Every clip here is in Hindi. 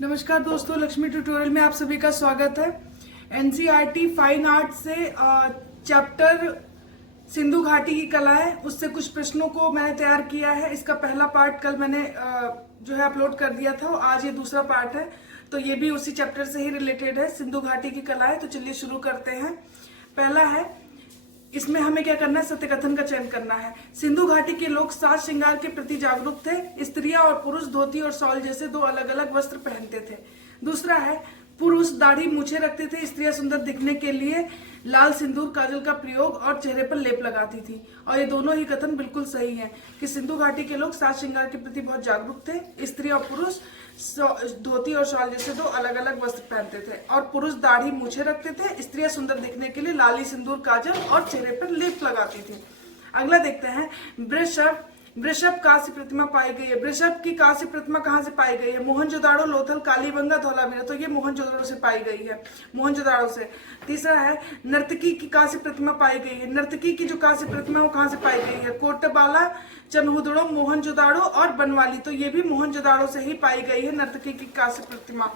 नमस्कार दोस्तों, लक्ष्मी ट्यूटोरियल में आप सभी का स्वागत है। एनसीईआरटी फाइन आर्ट से चैप्टर सिंधु घाटी की कलाएं उससे कुछ प्रश्नों को मैंने तैयार किया है। इसका पहला पार्ट कल मैंने जो है अपलोड कर दिया था और आज ये दूसरा पार्ट है, तो ये भी उसी चैप्टर से ही रिलेटेड है, सिंधु घाटी की कलाएं। तो चलिए शुरू करते हैं। पहला है, इसमें हमें क्या करना है, सत्यकथन का चयन करना है। सिंधु घाटी के लोग साज श्रृंगार के प्रति जागरूक थे। स्त्रियां और पुरुष धोती और शॉल जैसे दो अलग अलग वस्त्र पहनते थे। दूसरा है, पुरुष दाढ़ी मूछे रखते थे, स्त्रियां सुंदर दिखने के लिए लाल सिंदूर काजल का प्रयोग और चेहरे पर लेप लगाती थी। और ये दोनों ही कथन बिल्कुल सही हैं कि सिंधु घाटी के लोग साज श्रृंगार के प्रति बहुत जागरूक थे। स्त्री और पुरुष धोती और शॉल जैसे दो अलग अलग वस्त्र पहनते थे और पुरुष दाढ़ी मूछे रखते थे, स्त्रियां सुंदर दिखने के लिए लाली सिंदूर काजल और चेहरे पर लेप लगाती थी। अगला देखते हैं, वृषभ कांस्य प्रतिमा पाई गई है। वृषभ की कांस्य प्रतिमा कहाँ से पाई गई है? मोहनजोदाड़ो, लोथल, कालीबंगा, धौलावीरा। तो ये मोहनजोदाड़ो से पाई गई है, मोहनजोदाड़ो से। तीसरा है, नर्तकी की कांस्य प्रतिमा पाई गई है। नर्तकी की जो कांस्य प्रतिमा है वो कहाँ से पाई गई है? कोटबाला, चनहुदड़ो, मोहनजोदाड़ो और बनवाली। तो ये भी मोहनजोदाड़ो से ही पाई गई है नर्तकी की कांस्य प्रतिमा।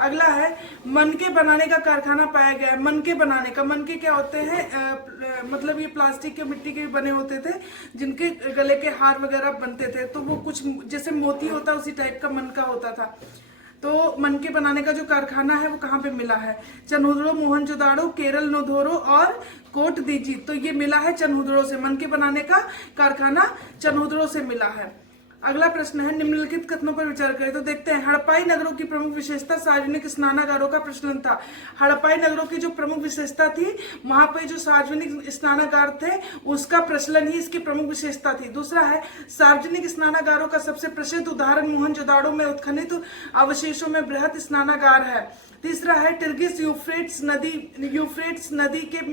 अगला है, मनके बनाने का कारखाना पाया गया है। मनके बनाने का, मनके क्या होते हैं, मतलब ये प्लास्टिक के मिट्टी के बने होते थे जिनके गले के हार वगैरह बनते थे। तो वो कुछ जैसे मोती होता है उसी टाइप का मनका होता था। तो मनके बनाने का जो कारखाना है वो कहाँ पे मिला है? चनहुदड़ो, मोहनजोदाड़ो, केरल, नोधोरो और कोट दीजी। तो ये मिला है चनहुदड़ो से। मनके बनाने का कारखाना चनहुदड़ो से मिला है। अगला प्रश्न है, निम्नलिखित कथनों पर विचार करें। तो देखते हैं, हड़प्पाई नगरों की प्रमुख विशेषता सार्वजनिक स्नानागारों का प्रचलन था। हड़प्पाई नगरों की जो प्रमुख विशेषता थी, वहां पे जो सार्वजनिक स्नानागार थे उसका प्रचलन ही इसकी प्रमुख विशेषता थी। दूसरा है, सार्वजनिक स्नानागारों का सबसे प्रसिद्ध उदाहरण मोहनजोदाड़ो में उत्खनित अवशेषों में बृहत स्नानागार है। तीसरा है, टिर्गिस यूफ्रेट्स नदी के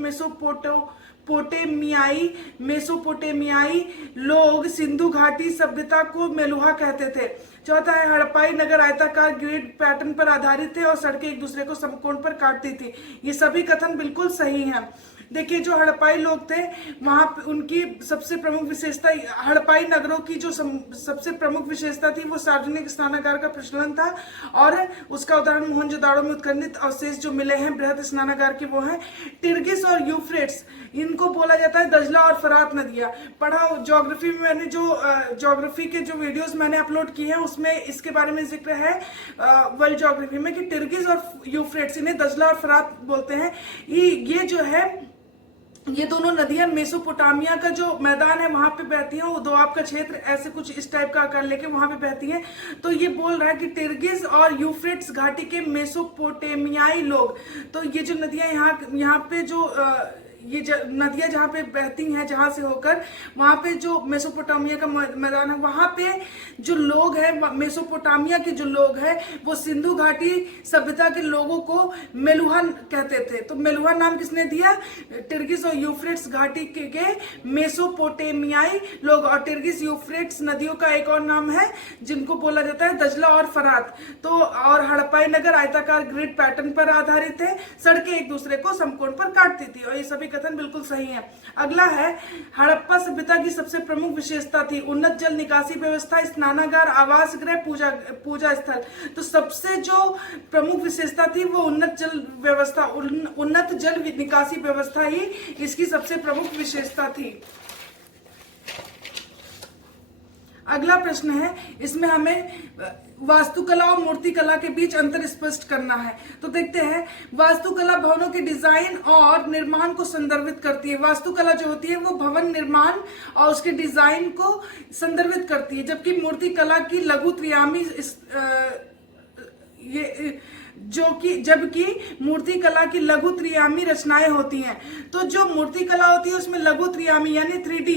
मेसोपोटेमियाई लोग सिंधु घाटी सभ्यता को मेलुहा कहते थे। चौथा है, हड़प्पाई नगर आयताकार ग्रिड पैटर्न पर आधारित थे और सड़कें एक दूसरे को समकोण पर काटती थी। ये सभी कथन बिल्कुल सही हैं। देखिए, जो हड़प्पाई लोग थे वहां उनकी सबसे प्रमुख विशेषता, हड़प्पाई नगरों की जो सबसे प्रमुख विशेषता थी वो सार्वजनिक स्नानागार का प्रचलन था। और उसका उदाहरण मोहनजोदाड़ो में उत्खनित अवशेष जो मिले हैं बृहद स्नानागार के वो हैं। टिर्गिस और यूफ्रेट्स, इनको बोला जाता है दजला और फरात नदियां। पढ़ा ज्योग्राफी में, मैंने जो ज्योग्राफी के जो वीडियोस मैंने अपलोड किए हैं उसमें इसके बारे में जिक्र है वर्ल्ड ज्योग्राफी में कि टिर्गिस और यूफ्रेट्स, इन्हें दजला और फरात बोलते हैं। ये जो है, ये दोनों नदियां मेसोपोटामिया का जो मैदान है वहां पे बहती हैं। वो दोआब का क्षेत्र ऐसे कुछ इस टाइप का आकार लेके वहां पे बहती हैं। तो ये बोल रहा है कि टिर्गिस और यूफ्रेट्स घाटी के मेसोपोटामियाई लोग, तो ये जो नदियां यहाँ पे जो ये नदियां जहाँ पे बहती हैं, जहां से होकर वहां पे जो मेसोपोटामिया का मैदान है वहां पे जो लोग हैं, मेसोपोटामिया के जो लोग हैं वो सिंधु घाटी सभ्यता के लोगों को मेलुहा कहते थे। तो मेलुहा नाम किसने दिया? टिर्गिस और यूफ्रेट्स घाटी के मेसोपोटामियाई लोग। और टिर्गिस यूफ्रेट्स नदियों का एक और नाम है जिनको बोला जाता है दजला और फरात। तो और हड़प्पाई नगर आयताकार ग्रिड पैटर्न पर आधारित है, सड़कें एक दूसरे को समकोण पर काटती थी। और ये सभी कथन बिल्कुल सही है। अगला है, हड़प्पा सभ्यता की सबसे प्रमुख विशेषता थी उन्नत जल निकासी व्यवस्था, स्नानागार, आवास गृह, पूजा स्थल। तो सबसे जो प्रमुख विशेषता थी वो उन्नत जल व्यवस्था, उन्नत जल निकासी व्यवस्था ही इसकी सबसे प्रमुख विशेषता थी। अगला प्रश्न है, इसमें हमें वास्तुकला और मूर्तिकला के बीच अंतर स्पष्ट करना है। तो देखते हैं, वास्तुकला भवनों के डिजाइन और निर्माण को संदर्भित करती है। वास्तुकला जो होती है वो भवन निर्माण और उसके डिजाइन को संदर्भित करती है, जबकि मूर्तिकला की लघु त्रियामी जबकि मूर्तिकला की लघु त्रियामी रचनाएं होती हैं। तो जो मूर्तिकला होती है उसमें लघु त्रियामी यानी 3D,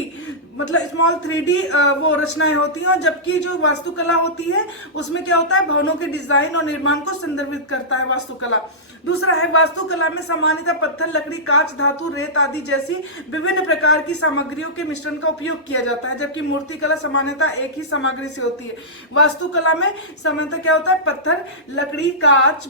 मतलब स्मॉल 3D वो रचनाएं होती हैं। और जबकि जो वास्तुकला होती है उसमें क्या होता है, भवनों के डिजाइन और निर्माण को संदर्भित करता है वास्तुकला। दूसरा है, वास्तुकला में सामान्यतः पत्थर, लकड़ी, कांच, धातु, रेत आदि जैसी विभिन्न प्रकार की सामग्रियों के मिश्रण का उपयोग किया जाता है, जबकि मूर्तिकला सामान्यतः एक ही सामग्री से होती है। वास्तुकला में सामान्यतः क्या होता है, पत्थर, लकड़ी, कांच,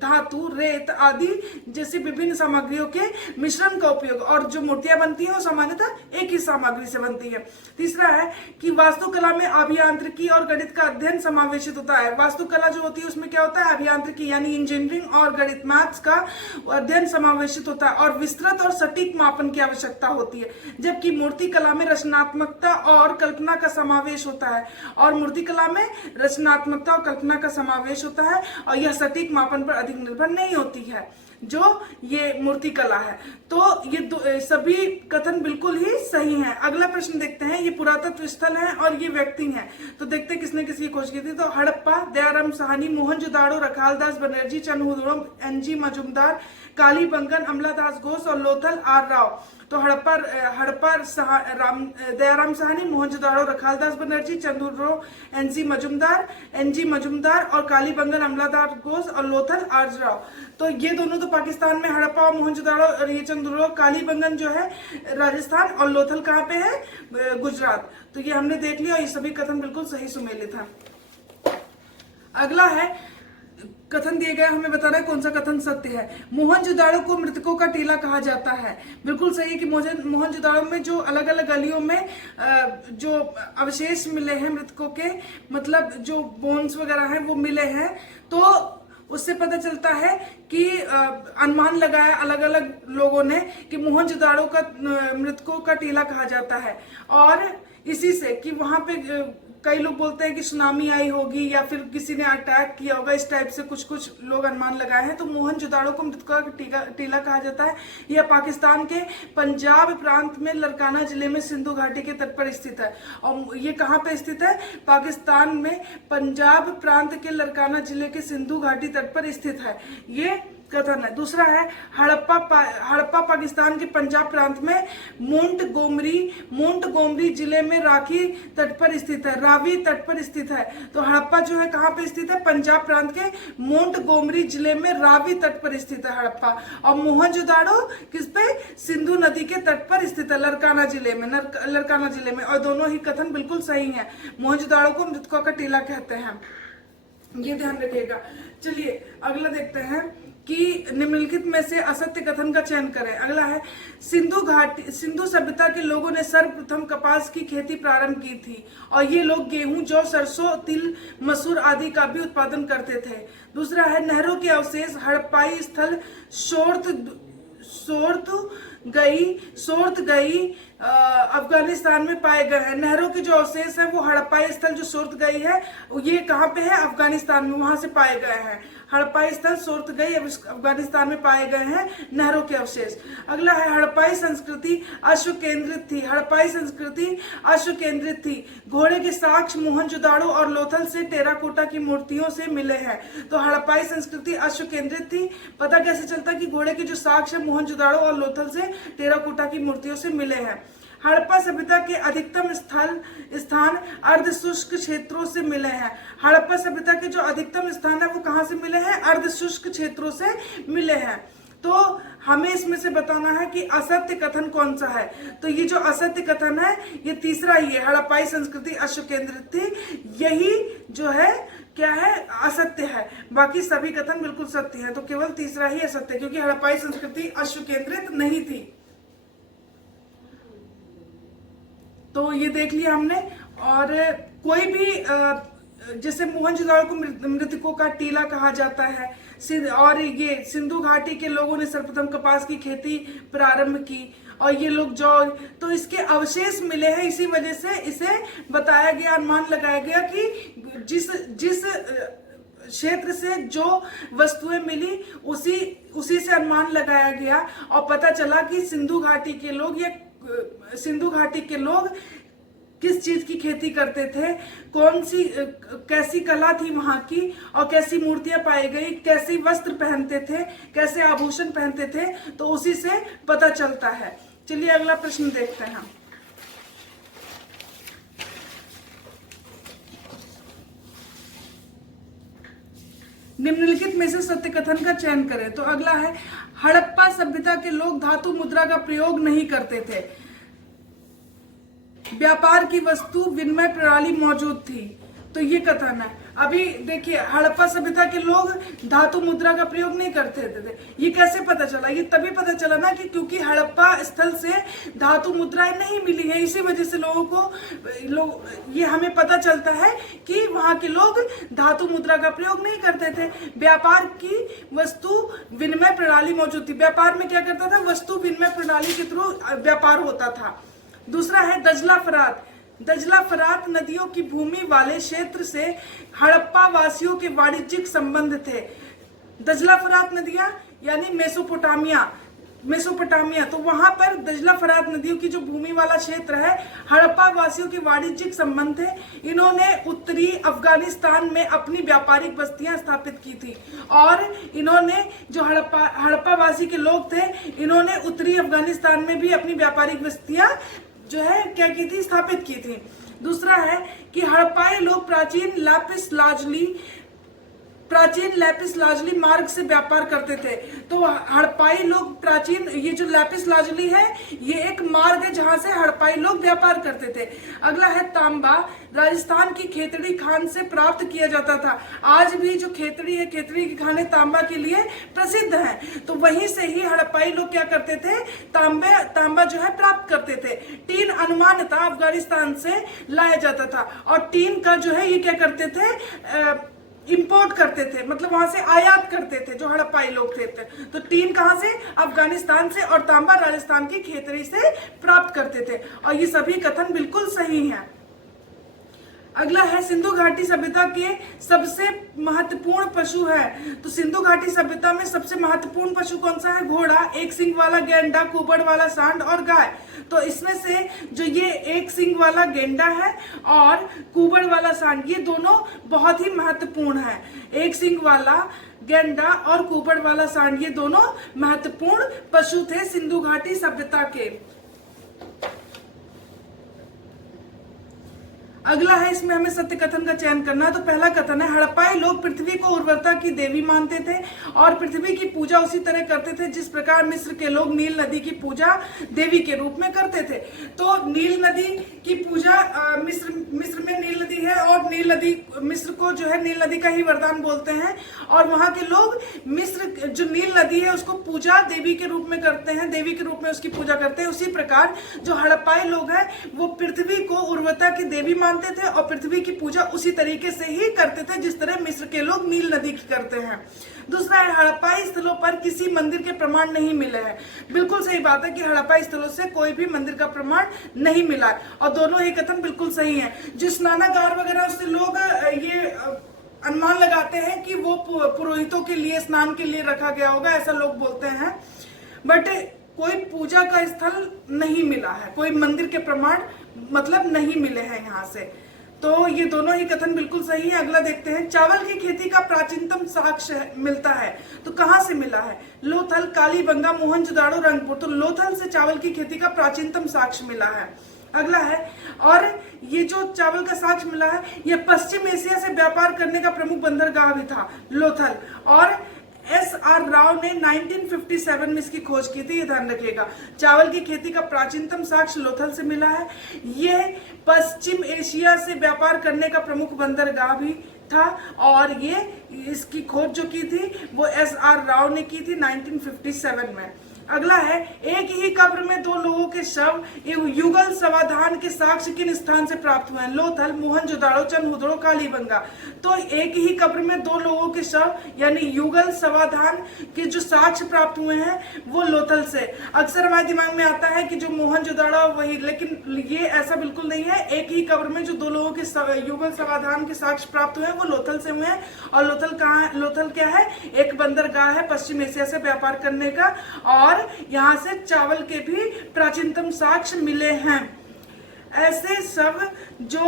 धातु, रेत आदि जैसी विभिन्न सामग्रियों के मिश्रण का उपयोग, और जो मूर्तियां बनती हैं वो सामान्यतः एक ही सामग्री से बनती है। तीसरा है कि वास्तुकला में अभियांत्रिकी और गणित का अध्ययन समावेशित होता है। वास्तुकला जो होती है उसमें क्या होता है, अभियांत्रिकी यानी इंजीनियरिंग और गणित मैथ्स का अध्ययन समावेशित होता है और विस्तृत और सटीक मापन की आवश्यकता होती है। जबकि मूर्ति कला में रचनात्मकता और कल्पना का समावेश होता है, और मूर्ति कला में रचनात्मकता और कल्पना का समावेश होता है, और यह सटीक मापन पर अधिक निर्भर नहीं होती है जो ये मूर्ति कला है। तो ये सभी कथन बिल्कुल ही सही हैं। अगला प्रश्न देखते हैं। ये पुरातत्व स्थल है और ये व्यक्ति हैं, तो देखते हैं किसने किसकी खोज की थी। तो हड़प्पा, दयाराम साहनी, मोहनजोदाड़ो, रखालदास बनर्जी, चंद्रहुदड़ो, एनजी मजुमदार, कालीबंगन, अमलादास घोष और लोथल आर राव। तो हड़प्पा दयाराम साहनी, मोहनजोदाड़ो, रखालदास बनर्जी, चंद्रहुदड़ो, एनजी मजुमदार और कालीबंगन, अमलादास घोष और लोथल आर राव। तो ये दोनों तो पाकिस्तान में, हड़प्पा और मोहनजोदाड़ो और ये चंद्रहुदड़ो, कालीबंगन जो है राजस्थान, और लोथल कहाँ पे है, गुजरात। तो ये हमने देख लिया और ये सभी कथन बिल्कुल सही सुमेलित है। अगला है कथन दिए गए, हमें बताना है कौन सा कथन सत्य है। मोहनजोदाड़ो को मृतकों का टीला कहा जाता है। बिल्कुल सही है कि मोहनजोदाड़ो में जो अलग अलग गलियों में जो अवशेष मिले हैं मृतकों के, मतलब जो बोन्स वगैरह हैं वो मिले हैं, तो उससे पता चलता है कि अनुमान लगाया अलग अलग लोगों ने कि मोहनजोदाड़ो का मृतकों का टीला कहा जाता है। और इसी से कि वहां पे कई लोग बोलते हैं कि सुनामी आई होगी या फिर किसी ने अटैक किया होगा, इस टाइप से कुछ कुछ लोग अनुमान लगाए हैं। तो मोहनजोदाड़ो को मृतकों का टीला कहा जाता है। यह पाकिस्तान के पंजाब प्रांत में लरकाना जिले में सिंधु घाटी के तट पर स्थित है। और ये कहाँ पे स्थित है, पाकिस्तान में पंजाब प्रांत के लरकाना जिले के सिंधु घाटी तट पर स्थित है, ये कथन है। दूसरा है हड़प्पा पाकिस्तान के पंजाब प्रांत में मोंटगोमरी जिले में राखी तट पर स्थित है, रावी तट पर स्थित है। तो हड़प्पा जो है कहाँ पे स्थित है, पंजाब प्रांत के मोंटगोमरी जिले में रावी तट पर स्थित है हड़प्पा। और मोहनजोदाड़ो किस पे, सिंधु नदी के तट पर स्थित है, लरकाना जिले में। और दोनों ही कथन बिल्कुल सही है। मोहनजोदाड़ो को मृतकों का टीला कहते हैं, ये ध्यान रखिएगा। चलिए अगला देखते हैं कि निम्नलिखित में से असत्य कथन का चयन करें। अगला है सिंधु सभ्यता के लोगों ने सर्वप्रथम कपास की खेती प्रारंभ की थी, और ये लोग गेहूं, जौ, सरसों, तिल, मसूर आदि का भी उत्पादन करते थे। दूसरा है नहरों के अवशेष हड़प्पाई स्थल सोर्त गई अफगानिस्तान में पाए गए हैं। नहरों के जो अवशेष है वो हड़प्पाई स्थल जो सोर्त गई है, ये कहाँ पे है, अफगानिस्तान में, वहां से पाए गए हैं। हड़प्पाई स्थल सोर्त गई अफगानिस्तान में पाए गए हैं नहरों के अवशेष। अगला है हड़प्पाई संस्कृति अश्व केंद्रित थी। घोड़े के साक्ष्य मोहनजोदाड़ो और लोथल से टेराकोटा की मूर्तियों से मिले हैं। तो हड़प्पाई संस्कृति अश्व केंद्रित थी। पता कैसे चलता कि घोड़े के जो साक्ष्य मोहनजोदाड़ो और लोथल से टेराकोटा की मूर्तियों से मिले हैं। हड़प्पा सभ्यता के अधिकतम स्थान अर्धशुष्क क्षेत्रों से मिले हैं। हड़प्पा सभ्यता के जो अधिकतम स्थान है वो कहाँ से मिले हैं, अर्धशुष्क क्षेत्रों से मिले हैं। तो हमें इसमें से बताना है कि असत्य कथन कौन सा है। तो ये जो असत्य कथन है ये तीसरा ही है, हड़प्पाई संस्कृति अश्व केंद्रित थी, यही जो है क्या है, असत्य है। बाकी सभी कथन बिल्कुल सत्य है, तो केवल तीसरा ही असत्य, क्योंकि हड़प्पाई संस्कृति अश्व केंद्रित नहीं थी। तो ये देख लिया हमने। और कोई भी जैसे मोहनजोदाड़ो को मृतकों का टीला कहा जाता है, और ये सिंधु घाटी के लोगों ने सर्वप्रथम कपास की खेती प्रारंभ की, और ये लोग जो, तो इसके अवशेष मिले हैं, इसी वजह से इसे बताया गया, अनुमान लगाया गया कि जिस क्षेत्र से जो वस्तुएं मिली उसी से अनुमान लगाया गया, और पता चला कि सिंधु घाटी के लोग किस चीज की खेती करते थे, कैसी कला थी वहां की, और कैसी मूर्तियां पाई गई, कैसी वस्त्र पहनते थे, कैसे आभूषण पहनते थे, तो उसी से पता चलता है। चलिए अगला प्रश्न देखते हैं। निम्नलिखित में से सत्य कथन का चयन करें। तो अगला है हड़प्पा सभ्यता के लोग धातु मुद्रा का प्रयोग नहीं करते थे, व्यापार की वस्तु विनिमय प्रणाली मौजूद थी। तो ये कथन है। अभी देखिए हड़प्पा सभ्यता के लोग धातु मुद्रा का प्रयोग नहीं करते थे। ये कैसे पता चला? ये तभी पता चला ना कि क्योंकि हड़प्पा स्थल से धातु मुद्राएं नहीं मिली है, इसी वजह से ये हमें पता चलता है कि वहां के लोग धातु मुद्रा का प्रयोग नहीं करते थे। व्यापार की वस्तु विनिमय प्रणाली मौजूद थी। व्यापार में क्या करता था? वस्तु विनिमय प्रणाली के थ्रू व्यापार होता था। दूसरा है दजला फरात। दजला फरात नदियों की भूमि वाले क्षेत्र से हड़प्पा वासियों के वाणिज्यिक संबंध थे। दजला फरात नदियां यानी मेसोपोटामिया, तो वहां पर दजला फरात नदियों की जो भूमि वाला क्षेत्र है, हड़प्पा वासियों के वाणिज्यिक संबंध थे। इन्होंने उत्तरी अफगानिस्तान में अपनी व्यापारिक बस्तियां स्थापित की थी और इन्होंने जो हड़प्पा वासी के लोग थे, इन्होंने उत्तरी अफगानिस्तान में भी अपनी व्यापारिक बस्तियां जो है क्या की थी? स्थापित की थी। दूसरा है कि हड़प्पाई लोग प्राचीन लैपिस लाजली मार्ग से व्यापार करते थे। तो हड़प्पाई लोग प्राचीन, ये जो लैपिस लाजली है ये एक मार्ग है जहां से हड़प्पाई लोग व्यापार करते थे। अगला है तांबा। राजस्थान की खेतड़ी खान से प्राप्त किया जाता था। आज भी जो खेतड़ी है, खेतड़ी की खाने तांबा के लिए प्रसिद्ध हैं। तो वहीं से ही हड़प्पाई लोग क्या करते थे? तांबा जो है प्राप्त करते थे। टीन अनुमानतः अफगानिस्तान से लाया जाता था और टीन का जो है ये क्या करते थे? इंपोर्ट करते थे, मतलब वहां से आयात करते थे जो हड़प्पाई लोग थे। तो टीन कहां से? अफगानिस्तान से, और तांबा राजस्थान की खेतड़ी से प्राप्त करते थे। और ये सभी कथन बिल्कुल सही हैं। अगला है सिंधु घाटी सभ्यता के सबसे महत्वपूर्ण पशु है। तो सिंधु घाटी सभ्यता में सबसे महत्वपूर्ण पशु कौन सा है? घोड़ा, एक सिंग वाला गेंडा, कुबड़ वाला सांड और गाय। तो इसमें से जो ये एक सिंग वाला गेंडा है और कुबड़ वाला सांड, ये दोनों बहुत ही महत्वपूर्ण है। एक सिंग वाला गेंडा और कुबड़ वाला सांड, ये दोनों महत्वपूर्ण पशु थे सिंधु घाटी सभ्यता के। अगला है, इसमें हमें सत्य कथन का चयन करना है। तो पहला कथन है, हड़प्पाई लोग पृथ्वी को उर्वरता की देवी मानते थे और पृथ्वी की पूजा उसी तरह करते थे जिस प्रकार मिस्र के लोग नील नदी की पूजा देवी के रूप में करते थे। तो नील नदी की पूजा मिस्र में नील नदी है और नील नदी, मिस्र को जो है नील नदी का ही वरदान बोलते हैं और वहां के लोग मिस्र जो नील नदी है उसको पूजा देवी के रूप में करते हैं, देवी के रूप में उसकी पूजा करते हैं। उसी प्रकार जो हड़प्पाई लोग हैं वो पृथ्वी को उर्वरता की देवी मानते थे और पृथ्वी की पूजा उसी तरीके से ही करते थे जिस तरह मिस्र के लोग नील नदी की करते हैं। दूसरा है, हड़प्पाई स्थलों पर किसी मंदिर के प्रमाण नहीं मिले हैं। बिल्कुल सही बात है कि हड़प्पाई स्थलों से कोई भी मंदिर का प्रमाण नहीं मिला है और दोनों ही कथन बिल्कुल सही हैं। जो स्नानागार वगैरह उससे लोग ये अनुमान लगाते हैं कि वो पुरोहितों के लिए, स्नान के लिए रखा गया होगा, ऐसा लोग बोलते हैं। बट कोई पूजा का स्थल नहीं मिला है, कोई मंदिर के प्रमाण मतलब नहीं मिले हैं यहाँ से। तो ये दोनों ही कथन बिल्कुल सही है। अगला देखते हैं, चावल की खेती का प्राचीनतम साक्ष्य मिलता है। तो कहाँ से मिला है? लोथल, कालीबंगा, मोहनजोदाड़ो, रंगपुर। तो लोथल से चावल की खेती का प्राचीनतम साक्ष्य मिला है। अगला है, और ये जो चावल का साक्ष्य मिला है ये पश्चिम एशिया से व्यापार करने का प्रमुख बंदरगाह भी था लोथल, और SR राव ने 1957 में इसकी खोज की थी, ये ध्यान रखिएगा। चावल की खेती का प्राचीनतम साक्ष्य लोथल से मिला है। यह पश्चिम एशिया से व्यापार करने का प्रमुख बंदरगाह भी था और ये इसकी खोज जो की थी वो SR राव ने की थी 1957 में। अगला है, एक ही कब्र में दो लोगों के शव युगल समाधान के साक्ष्य किन स्थान से प्राप्त हुए हैं? लोथल, मोहनजोदाड़ो, चंदहुदड़ो, कालीबंगा। तो एक ही कब्र में दो लोगों के शव यानी युगल समाधान के जो साक्ष्य प्राप्त हुए हैं वो लोथल से। अक्सर हमारे दिमाग में आता है कि जो मोहनजोदाड़ो वही, लेकिन ये ऐसा बिल्कुल नहीं है। एक ही कब्र में जो दो लोगों के युगल समाधान के साक्ष्य प्राप्त हुए हैं वो लोथल से हुए हैं। और लोथल कहाँ है? लोथल क्या है? एक बंदरगाह है पश्चिम एशिया से व्यापार करने का, और यहां से चावल के भी प्राचीनतम साक्ष्य मिले हैं। ऐसे सब जो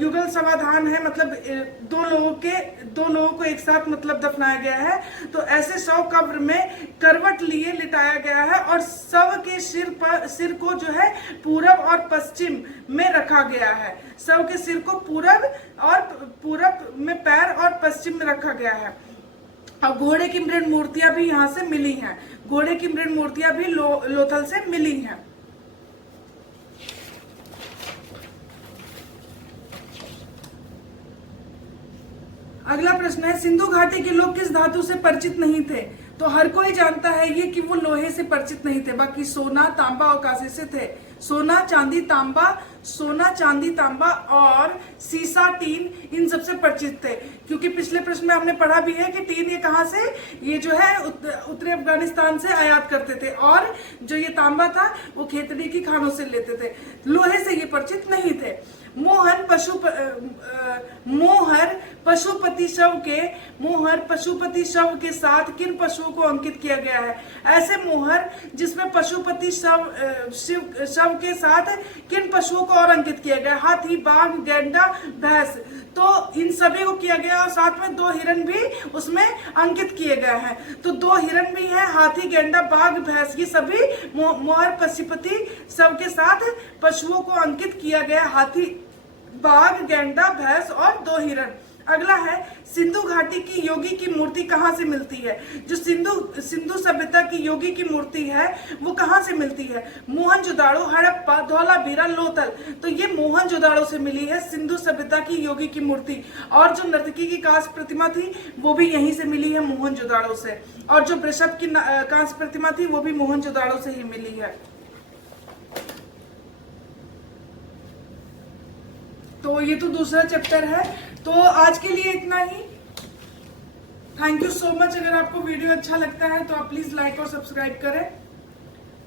युगल समाधान है, मतलब दो लोगों को एक साथ मतलब दफनाया गया है, तो ऐसे शव कब्र में करवट लिए लिटाया गया है और शव के सिर को जो है पूरब और पश्चिम में रखा गया है। शव के सिर को पूरब में पैर और पश्चिम में रखा गया है। और घोड़े की मृण मूर्तियां भी यहाँ से मिली हैं। घोड़े की मृण मूर्तियां भी लोथल से मिली हैं। अगला प्रश्न है, सिंधु घाटी के लोग किस धातु से परिचित नहीं थे? तो हर कोई जानता है ये कि वो लोहे से परिचित नहीं थे, बाकी सोना, तांबा और कांसे से थे। सोना, चांदी, तांबा और सीसा, टीन, इन सबसे परिचित थे। क्योंकि पिछले प्रश्न में हमने पढ़ा भी है कि टीन ये कहाँ से, ये जो है उत्तरी अफगानिस्तान से आयात करते थे, और जो ये तांबा था वो खेतड़ी की खानों से लेते थे। लोहे से ये परिचित नहीं थे। मोहर पशुपति शव के साथ किन पशुओं को अंकित किया गया है? ऐसे मोहर जिसमें पशुपति शव के साथ किन पशुओं को और अंकित किया गया? हाथी, बाघ, गैंडा, भैंस। तो इन सभी को किया गया और साथ में 2 हिरण भी उसमें अंकित किए गए हैं। तो 2 हिरण भी है, हाथी, गैंडा, बाघ, भैंस, ये सभी मोहर पशुपति शव के साथ पशुओं को अंकित किया गया। हाथी, बाघ, गैंडा, भैंस और 2 हिरण। अगला है, सिंधु घाटी की योगी की मूर्ति कहाँ से मिलती है? जो सिंधु सभ्यता की योगी की मूर्ति है वो कहाँ से मिलती है? मोहनजोदाड़ो, हड़प्पा, धौलावीरा, लोथल। तो ये मोहनजोदाड़ो से मिली है सिंधु सभ्यता की योगी की मूर्ति। और जो नर्तकी की कांस्य प्रतिमा थी वो भी यहीं से मिली है, मोहनजोदाड़ो से। और जो वृषभ की कांस्य प्रतिमा थी वो भी मोहनजोदाड़ो से ही मिली है। तो ये तो दूसरा चैप्टर है। तो आज के लिए इतना ही। Thank you so much. अगर आपको वीडियो अच्छा लगता है तो आप प्लीज लाइक और सब्सक्राइब करें।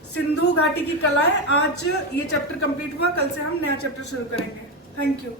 सिंधु घाटी की कलाएं, आज ये चैप्टर कंप्लीट हुआ, कल से हम नया चैप्टर शुरू करेंगे। Thank you.